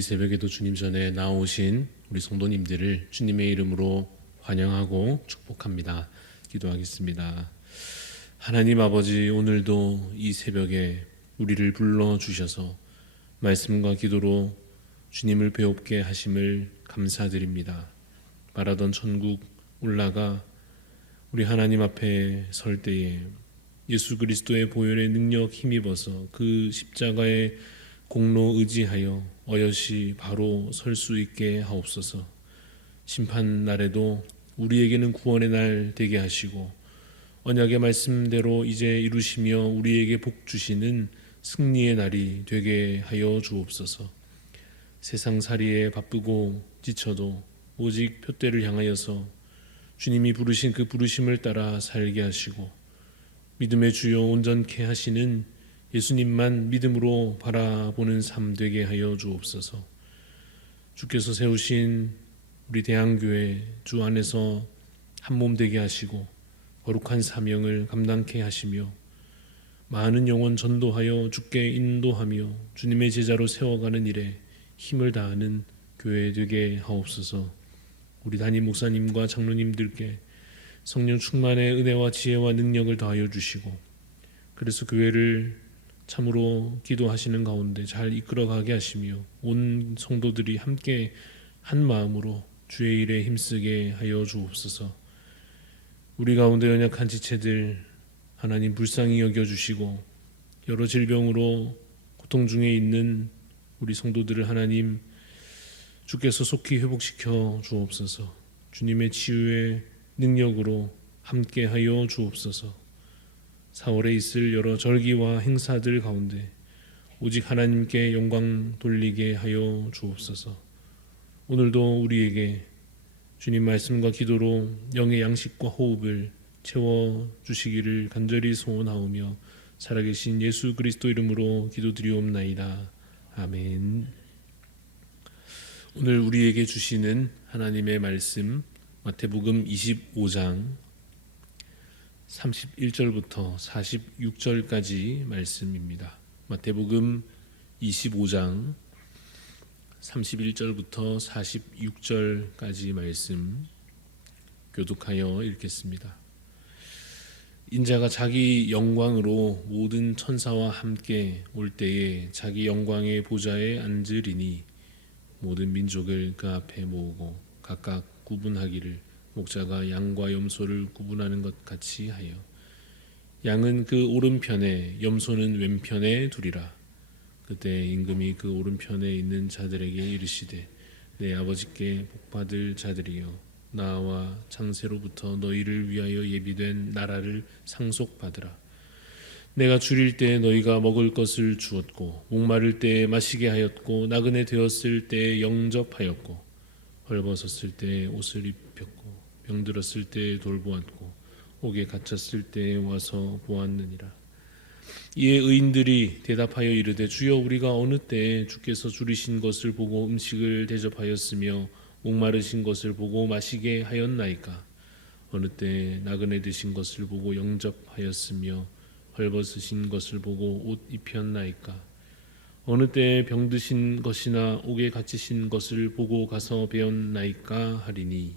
우리 새벽에도 주님 전에 나오신 우리 성도님들을 주님의 이름으로 환영하고 축복합니다. 기도하겠습니다. 하나님 아버지 오늘도 이 새벽에 우리를 불러 주셔서 말씀과 기도로 주님을 배웁게 하심을 감사드립니다. 바라던 천국 올라가 우리 하나님 앞에 설 때에 예수 그리스도의 보혈의 능력 힘입어서 그 십자가의 공로 의지하여 어여시 바로 설 수 있게 하옵소서. 심판 날에도 우리에게는 구원의 날 되게 하시고 언약의 말씀대로 이제 이루시며 우리에게 복 주시는 승리의 날이 되게 하여 주옵소서. 세상 살이에 바쁘고 지쳐도 오직 표대를 향하여서 주님이 부르신 그 부르심을 따라 살게 하시고 믿음의 주요 온전케 하시는 예수님만 믿음으로 바라보는 삶 되게 하여 주옵소서. 주께서 세우신 우리 대한교회 주 안에서 한 몸 되게 하시고 거룩한 사명을 감당케 하시며 많은 영혼 전도하여 주께 인도하며 주님의 제자로 세워가는 일에 힘을 다하는 교회 되게 하옵소서. 우리 담임 목사님과 장로님들께 성령 충만의 은혜와 지혜와 능력을 더하여 주시고 그래서 교회를 참으로 기도하시는 가운데 잘 이끌어가게 하시며 온 성도들이 함께 한 마음으로 주의 일에 힘쓰게 하여 주옵소서. 우리 가운데 연약한 지체들 하나님 불쌍히 여겨 주시고 여러 질병으로 고통 중에 있는 우리 성도들을 하나님 주께서 속히 회복시켜 주옵소서. 주님의 치유의 능력으로 함께 하여 주옵소서. 4월에 있을 여러 절기와 행사들 가운데 오직 하나님께 영광 돌리게 하여 주옵소서. 오늘도 우리에게 주님 말씀과 기도로 영의 양식과 호흡을 채워 주시기를 간절히 소원하오며 살아계신 예수 그리스도 이름으로 기도드리옵나이다. 아멘. 오늘 우리에게 주시는 하나님의 말씀 마태복음 25장 31절부터 46절까지 말씀입니다. 마태복음 25장 31절부터 46절까지 말씀 교독하여 읽겠습니다. 인자가 자기 영광으로 모든 천사와 함께 올 때에 자기 영광의 보좌에 앉으리니 모든 민족을 그 앞에 모으고 각각 구분하기를 목자가 양과 염소를 구분하는 것 같이 하여 양은 그 오른편에 염소는 왼편에 두리라. 그때 임금이 그 오른편에 있는 자들에게 이르시되 내 아버지께 복받을 자들이여 나와 창세로부터 너희를 위하여 예비된 나라를 상속받으라. 내가 줄일 때 너희가 먹을 것을 주었고 목마를 때 마시게 하였고 나그네 되었을 때 영접하였고 헐벗었을 때 옷을 입혔고 병들었을 때 돌보았고 옥에 갇혔을 때 와서 보았느니라. 이에 의인들이 대답하여 이르되 주여 우리가 어느 때 주께서 줄이신 것을 보고 음식을 대접하였으며 목마르신 것을 보고 마시게 하였나이까? 어느 때 나그네 되신 것을 보고 영접하였으며 헐벗으신 것을 보고 옷 입혔나이까? 어느 때 병드신 것이나 옥에 갇히신 것을 보고 가서 배웠나이까 하리니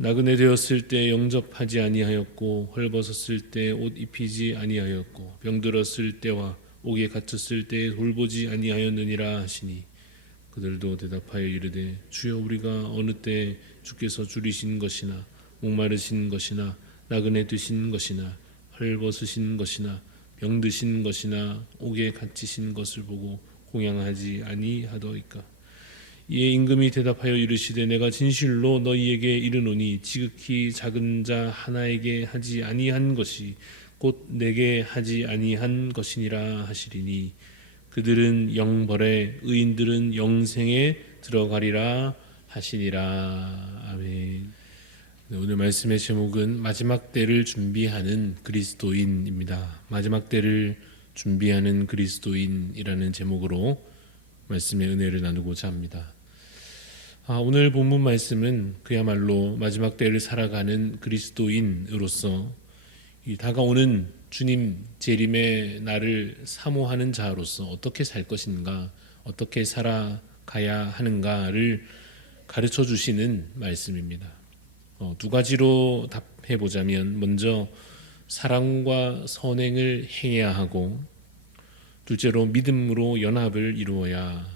나그네 되었을 때 영접하지 아니하였고 헐벗었을 때 옷 입히지 아니하였고 병들었을 때와 옥에 갇혔을 때 돌보지 아니하였느니라 하시니 그들도 대답하여 이르되 주여 우리가 어느 때 주께서 줄이신 것이나 목마르신 것이나 나그네 되신 것이나 헐벗으신 것이나 병드신 것이나 옥에 갇히신 것을 보고 공양하지 아니하더이까 이에 임금이 대답하여 이르시되 내가 진실로 너희에게 이르노니 지극히 작은 자 하나에게 하지 아니한 것이 곧 내게 하지 아니한 것이니라 하시리니 그들은 영벌에 의인들은 영생에 들어가리라 하시니라 아멘. 네, 오늘 말씀의 제목은 마지막 때를 준비하는 그리스도인입니다. 마지막 때를 준비하는 그리스도인이라는 제목으로 말씀의 은혜를 나누고자 합니다. 아, 오늘 본문 말씀은 그야말로 마지막 때를 살아가는 그리스도인으로서 이 다가오는 주님 재림의 날을 사모하는 자로서 어떻게 살 것인가, 어떻게 살아가야 하는가를 가르쳐 주시는 말씀입니다. 어, 두 가지로 답해 보자면 먼저 사랑과 선행을 행해야 하고 둘째로 믿음으로 연합을 이루어야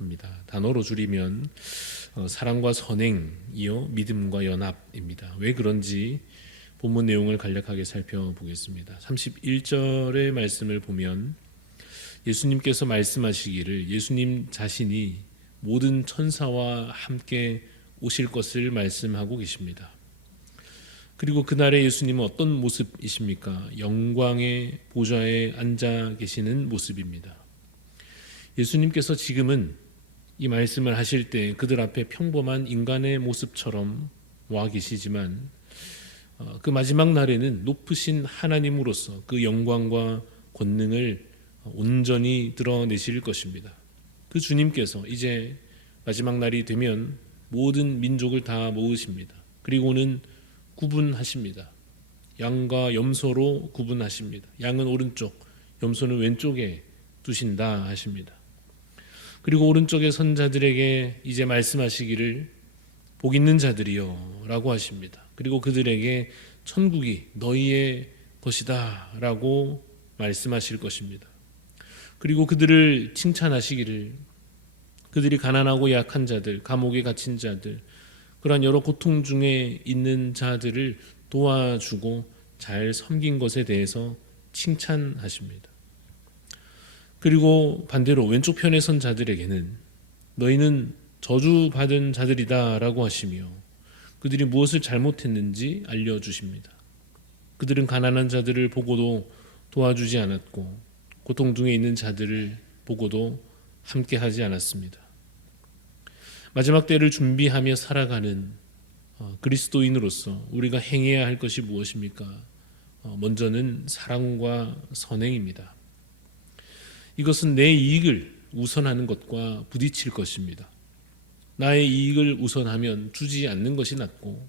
합니다. 단어로 줄이면 어, 사랑과 선행이요 믿음과 연합입니다. 왜 그런지 본문 내용을 간략하게 살펴보겠습니다. 31절의 말씀을 보면 예수님께서 말씀하시기를 예수님 자신이 모든 천사와 함께 오실 것을 말씀하고 계십니다. 그리고 그날의 예수님은 어떤 모습이십니까? 영광의 보좌에 앉아 계시는 모습입니다. 예수님께서 지금은 이 말씀을 하실 때 그들 앞에 평범한 인간의 모습처럼 와 계시지만 어, 그 마지막 날에는 높으신 하나님으로서 그 영광과 권능을 온전히 드러내실 것입니다. 그 주님께서 이제 마지막 날이 되면 모든 민족을 다 모으십니다. 그리고는 구분하십니다. 양과 염소로 구분하십니다. 양은 오른쪽, 염소는 왼쪽에 두신다 하십니다. 그리고 오른쪽의 선자들에게 이제 말씀하시기를 복 있는 자들이요 라고 하십니다. 그리고 그들에게 천국이 너희의 것이다 라고 말씀하실 것입니다. 그리고 그들을 칭찬하시기를 그들이 가난하고 약한 자들, 감옥에 갇힌 자들, 그러한 여러 고통 중에 있는 자들을 도와주고 잘 섬긴 것에 대해서 칭찬하십니다. 그리고 반대로 왼쪽 편에 선 자들에게는 너희는 저주받은 자들이다라고 하시며 그들이 무엇을 잘못했는지 알려주십니다. 그들은 가난한 자들을 보고도 도와주지 않았고 고통 중에 있는 자들을 보고도 함께 하지 않았습니다. 마지막 때를 준비하며 살아가는 어, 그리스도인으로서 우리가 행해야 할 것이 무엇입니까? 어, 먼저는 사랑과 선행입니다. 이것은 내 이익을 우선하는 것과 부딪힐 것입니다. 나의 이익을 우선하면 주지 않는 것이 낫고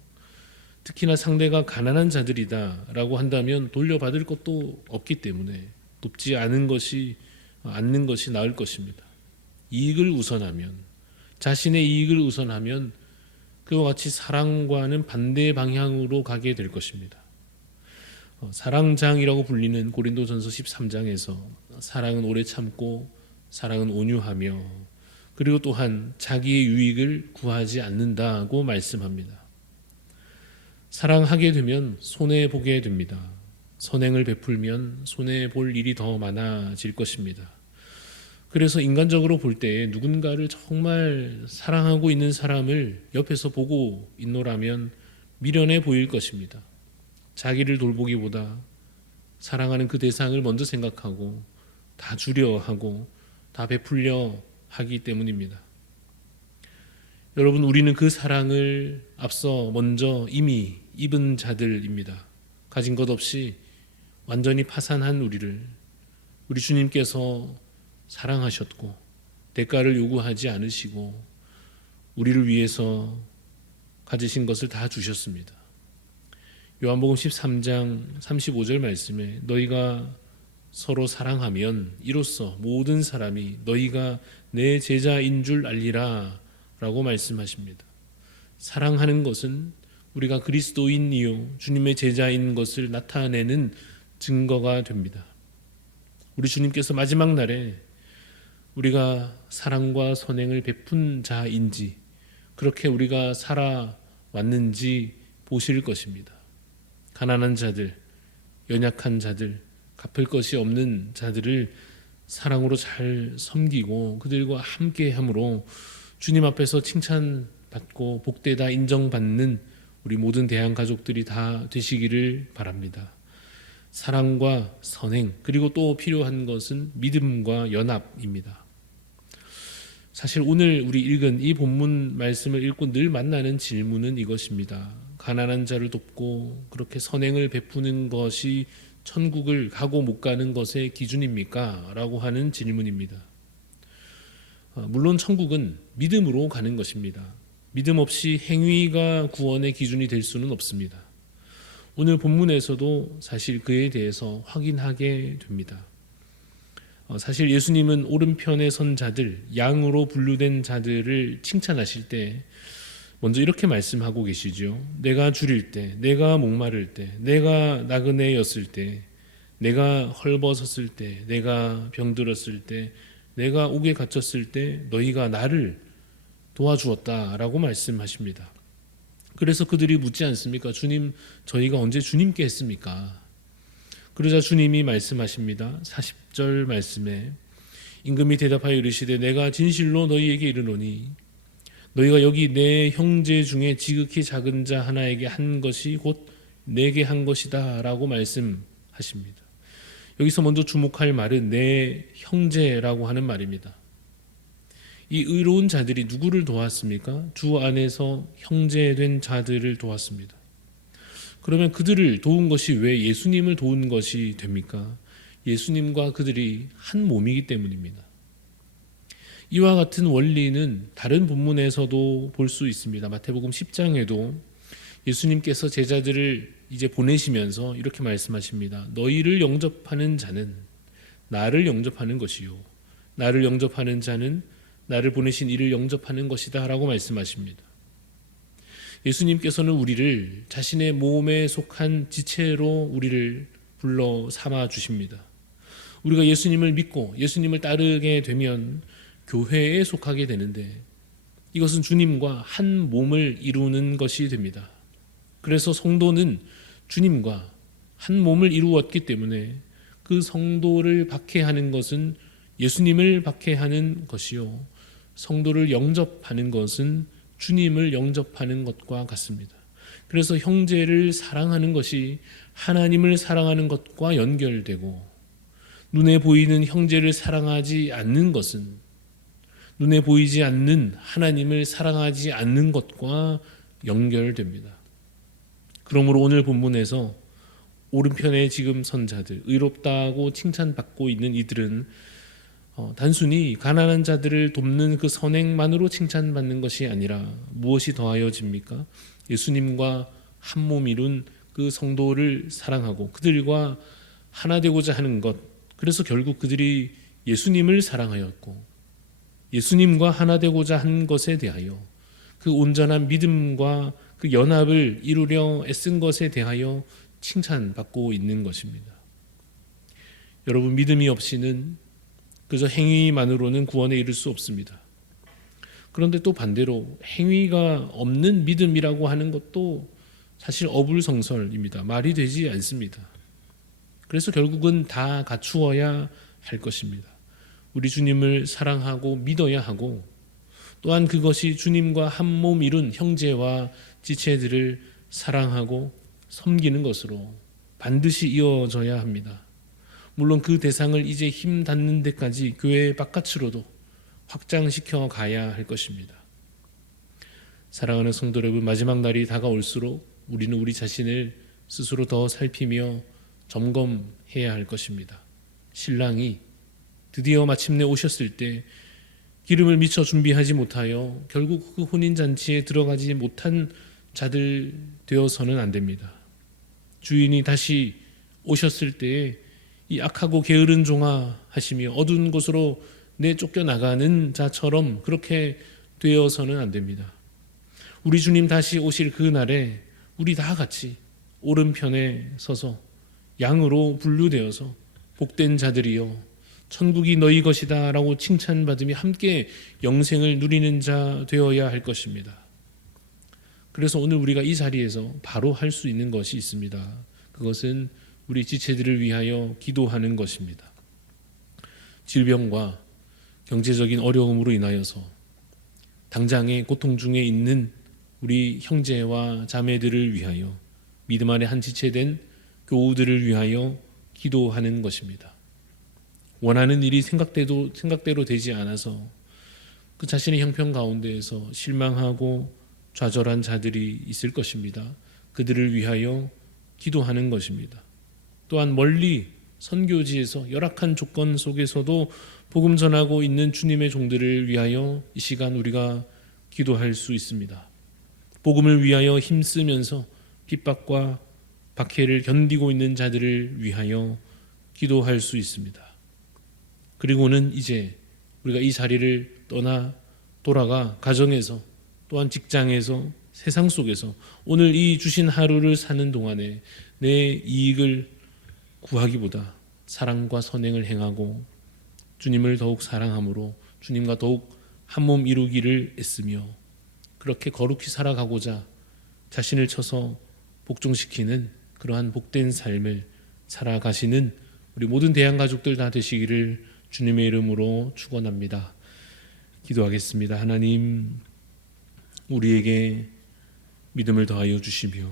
특히나 상대가 가난한 자들이다라고 한다면 돌려받을 것도 없기 때문에 돕지 않은 것이 않는 것이 나을 것입니다. 이익을 우선하면 자신의 이익을 우선하면 그와 같이 사랑과는 반대 방향으로 가게 될 것입니다. 어, 사랑장이라고 불리는 고린도전서 13장에서 사랑은 오래 참고 사랑은 온유하며 그리고 또한 자기의 유익을 구하지 않는다고 말씀합니다. 사랑하게 되면 손해 보게 됩니다. 선행을 베풀면 손해 볼 일이 더 많아질 것입니다. 그래서 인간적으로 볼 때 누군가를 정말 사랑하고 있는 사람을 옆에서 보고 있노라면 미련해 보일 것입니다. 자기를 돌보기보다 사랑하는 그 대상을 먼저 생각하고 다 주려 하고 다 베풀려 하기 때문입니다. 여러분, 우리는 그 사랑을 앞서 먼저 이미 입은 자들입니다. 가진 것 없이 완전히 파산한 우리를 우리 주님께서 사랑하셨고 대가를 요구하지 않으시고 우리를 위해서 가지신 것을 다 주셨습니다. 요한복음 13장 35절 말씀에 너희가 서로 사랑하면 이로써 모든 사람이 너희가 내 제자인 줄 알리라 라고 말씀하십니다. 사랑하는 것은 우리가 그리스도인이요 주님의 제자인 것을 나타내는 증거가 됩니다. 우리 주님께서 마지막 날에 우리가 사랑과 선행을 베푼 자인지 그렇게 우리가 살아왔는지 보실 것입니다. 가난한 자들, 연약한 자들, 갚을 것이 없는 자들을 사랑으로 잘 섬기고 그들과 함께 함으로 주님 앞에서 칭찬받고 복되다 인정받는 우리 모든 대한 가족들이 다 되시기를 바랍니다. 사랑과 선행 그리고 또 필요한 것은 믿음과 연합입니다. 사실 오늘 우리 읽은 이 본문 말씀을 읽고 늘 만나는 질문은 이것입니다. 가난한 자를 돕고 그렇게 선행을 베푸는 것이 천국을 가고 못 가는 것의 기준입니까? 라고 하는 질문입니다. 아, 물론 천국은 믿음으로 가는 것입니다. 믿음 없이 행위가 구원의 기준이 될 수는 없습니다. 오늘 본문에서도 사실 그에 대해서 확인하게 됩니다. 어, 사실 예수님은 오른편에 선 자들, 양으로 분류된 자들을 칭찬하실 때 먼저 이렇게 말씀하고 계시죠. 내가 줄일 때, 내가 목마를 때, 내가 나그네였을 때, 내가 헐벗었을 때, 내가 병들었을 때, 내가 옥에 갇혔을 때 너희가 나를 도와주었다라고 말씀하십니다. 그래서 그들이 묻지 않습니까? 주님, 저희가 언제 주님께 했습니까? 그러자 주님이 말씀하십니다. 40절 말씀에 임금이 대답하여 이르시되 내가 진실로 너희에게 이르노니 너희가 여기 내 형제 중에 지극히 작은 자 하나에게 한 것이 곧 내게 한 것이다라고 말씀하십니다. 여기서 먼저 주목할 말은 내 형제라고 하는 말입니다. 이 의로운 자들이 누구를 도왔습니까? 주 안에서 형제된 자들을 도왔습니다. 그러면 그들을 도운 것이 왜 예수님을 도운 것이 됩니까? 예수님과 그들이 한 몸이기 때문입니다. 이와 같은 원리는 다른 본문에서도 볼 수 있습니다. 마태복음 10장에도 예수님께서 제자들을 이제 보내시면서 이렇게 말씀하십니다. 너희를 영접하는 자는 나를 영접하는 것이요. 나를 영접하는 자는 나를 보내신 이를 영접하는 것이다 라고 말씀하십니다. 예수님께서는 우리를 자신의 몸에 속한 지체로 우리를 불러 삼아 주십니다. 우리가 예수님을 믿고 예수님을 따르게 되면 교회에 속하게 되는데 이것은 주님과 한 몸을 이루는 것이 됩니다. 그래서 성도는 주님과 한 몸을 이루었기 때문에 그 성도를 박해하는 것은 예수님을 박해하는 것이요. 성도를 영접하는 것은 주님을 영접하는 것과 같습니다. 그래서 형제를 사랑하는 것이 하나님을 사랑하는 것과 연결되고 눈에 보이는 형제를 사랑하지 않는 것은 눈에 보이지 않는 하나님을 사랑하지 않는 것과 연결됩니다. 그러므로 오늘 본문에서 오른편에 지금 선 자들 의롭다고 칭찬받고 있는 이들은 어, 단순히 가난한 자들을 돕는 그 선행만으로 칭찬받는 것이 아니라 무엇이 더하여집니까? 예수님과 한 몸 이룬 그 성도를 사랑하고 그들과 하나 되고자 하는 것. 그래서 결국 그들이 예수님을 사랑하였고 예수님과 하나 되고자 한 것에 대하여 그 온전한 믿음과 그 연합을 이루려 애쓴 것에 대하여 칭찬받고 있는 것입니다. 여러분 믿음이 없이는 그저 행위만으로는 구원에 이를 수 없습니다. 그런데 또 반대로 행위가 없는 믿음이라고 하는 것도 사실 어불성설입니다. 말이 되지 않습니다. 그래서 결국은 다 갖추어야 할 것입니다. 우리 주님을 사랑하고 믿어야 하고 또한 그것이 주님과 한 몸 이룬 형제와 지체들을 사랑하고 섬기는 것으로 반드시 이어져야 합니다. 물론 그 대상을 이제 힘 닿는 데까지 교회 바깥으로도 확장시켜 가야 할 것입니다. 사랑하는 성도 여러분, 마지막 날이 다가올수록 우리는 우리 자신을 스스로 더 살피며 점검해야 할 것입니다. 신랑이 드디어 마침내 오셨을 때 기름을 미처 준비하지 못하여 결국 그 혼인 잔치에 들어가지 못한 자들 되어서는 안 됩니다. 주인이 다시 오셨을 때에 이 악하고 게으른 종아 하시며 어두운 곳으로 내 쫓겨 나가는 자처럼 그렇게 되어서는 안 됩니다. 우리 주님 다시 오실 그 날에 우리 다 같이 오른편에 서서 양으로 분류되어서 복된 자들이여 천국이 너희 것이다 라고 칭찬받으며 함께 영생을 누리는 자 되어야 할 것입니다. 그래서 오늘 우리가 이 자리에서 바로 할 수 있는 것이 있습니다. 그것은 우리 지체들을 위하여 기도하는 것입니다. 질병과 경제적인 어려움으로 인하여서 당장의 고통 중에 있는 우리 형제와 자매들을 위하여 믿음 안에 한 지체된 교우들을 위하여 기도하는 것입니다. 원하는 일이 생각대로 생각대로 되지 않아서 그 자신의 형편 가운데에서 실망하고 좌절한 자들이 있을 것입니다. 그들을 위하여 기도하는 것입니다. 또한 멀리 선교지에서 열악한 조건 속에서도 복음 전하고 있는 주님의 종들을 위하여 이 시간 우리가 기도할 수 있습니다. 복음을 위하여 힘쓰면서 핍박과 박해를 견디고 있는 자들을 위하여 기도할 수 있습니다. 그리고는 이제 우리가 이 자리를 떠나 돌아가 가정에서 또한 직장에서 세상 속에서 오늘 이 주신 하루를 사는 동안에 내 이익을 구하기보다 사랑과 선행을 행하고 주님을 더욱 사랑함으로 주님과 더욱 한 몸 이루기를 애쓰며 그렇게 거룩히 살아가고자 자신을 쳐서 복종시키는 그러한 복된 삶을 살아가시는 우리 모든 대한 가족들 다 되시기를 주님의 이름으로 축원합니다. 기도하겠습니다. 하나님 우리에게 믿음을 더하여 주시며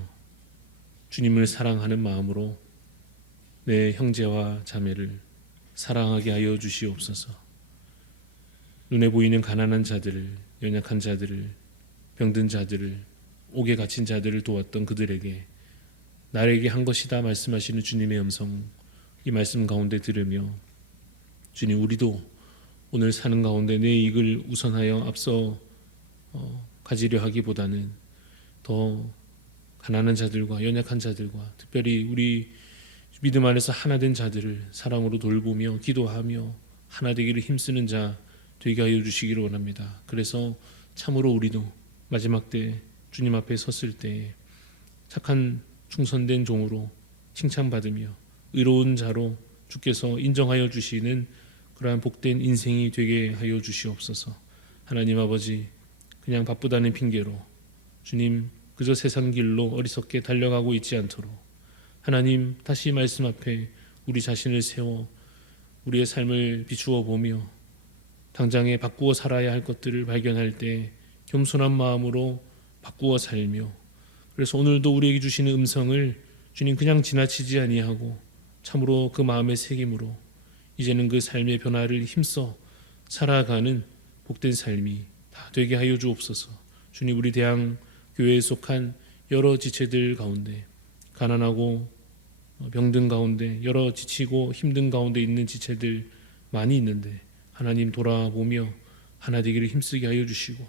주님을 사랑하는 마음으로 내 형제와 자매를 사랑하게 하여 주시옵소서. 눈에 보이는 가난한 자들을 연약한 자들을 병든 자들을 옥에 갇힌 자들을 도왔던 그들에게 나에게 한 것이다 말씀하시는 주님의 음성 이 말씀 가운데 들으며 주님 우리도 오늘 사는 가운데 내 이익을 우선하여 앞서 어, 가지려 하기보다는 더 가난한 자들과 연약한 자들과 특별히 우리 믿음 안에서 하나 된 자들을 사랑으로 돌보며 기도하며 하나 되기를 힘쓰는 자 되게 하여 주시기를 원합니다. 그래서 참으로 우리도 마지막 때 주님 앞에 섰을 때 착한 충성된 종으로 칭찬받으며 의로운 자로 주께서 인정하여 주시는 그러한 복된 인생이 되게 하여 주시옵소서. 하나님 아버지 그냥 바쁘다는 핑계로 주님 그저 세상 길로 어리석게 달려가고 있지 않도록 하나님 다시 말씀 앞에 우리 자신을 세워 우리의 삶을 비추어 보며 당장에 바꾸어 살아야 할 것들을 발견할 때 겸손한 마음으로 바꾸어 살며 그래서 오늘도 우리에게 주시는 음성을 주님 그냥 지나치지 아니하고 참으로 그 마음의 새김으로 이제는 그 삶의 변화를 힘써 살아가는 복된 삶이 다 되게 하여 주옵소서. 주님 우리 대항 교회에 속한 여러 지체들 가운데 가난하고 병든 가운데 여러 지치고 힘든 가운데 있는 지체들 많이 있는데 하나님 돌아보며 하나 되기를 힘쓰게 하여 주시고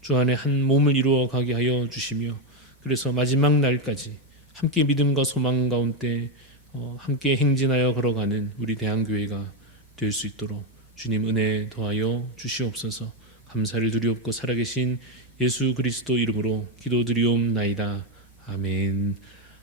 주 안에 한 몸을 이루어 가게 하여 주시며 그래서 마지막 날까지 함께 믿음과 소망 가운데 어, 함께 행진하여 걸어가는 우리 대한교회가 될 수 있도록 주님 은혜 더하여 주시옵소서. 감사를 드리옵고 살아계신 예수 그리스도 이름으로 기도드리옵나이다. 아멘.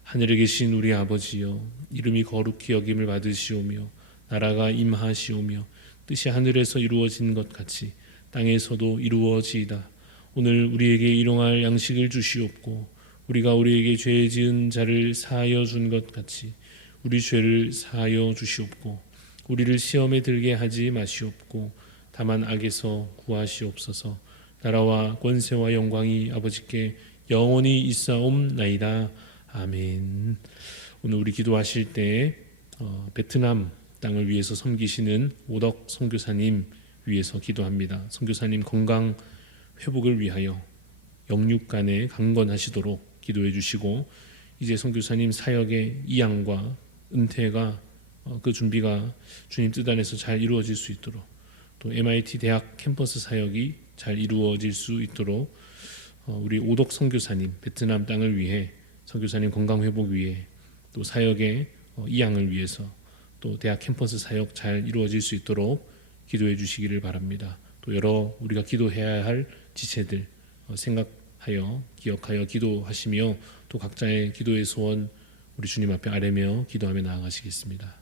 하늘에 계신 우리 아버지여 이름이 거룩히 여김을 받으시오며 나라가 임하시오며 뜻이 하늘에서 이루어진 것 같이 땅에서도 이루어지이다. 오늘 우리에게 일용할 양식을 주시옵고 우리가 우리에게 죄 지은 자를 사하여 준 것 같이 우리 죄를 사하여 주시옵고 우리를 시험에 들게 하지 마시옵고 다만 악에서 구하시옵소서. 나라와 권세와 영광이 아버지께 영원히 있사옵나이다. 아멘. 오늘 우리 기도하실 때 어, 베트남 땅을 위해서 섬기시는 오덕 선교사님 위해서 기도합니다. 선교사님 건강 회복을 위하여 영육 간에 강건하시도록 기도해 주시고 이제 선교사님 사역의 이양과 은퇴가 어, 그 준비가 주님 뜻 안에서 잘 이루어질 수 있도록 또 MIT 대학 캠퍼스 사역이 잘 이루어질 수 있도록 어, 우리 오덕 선교사님 베트남 땅을 위해 선교사님 건강 회복 위해 또 사역의 어, 이양을 위해서 또 대학 캠퍼스 사역 잘 이루어질 수 있도록 기도해 주시기를 바랍니다. 또 여러 우리가 기도해야 할 지체들 생각하여 기억하여 기도하시며 또 각자의 기도의 소원 우리 주님 앞에 아뢰며 기도하며 나아가시겠습니다.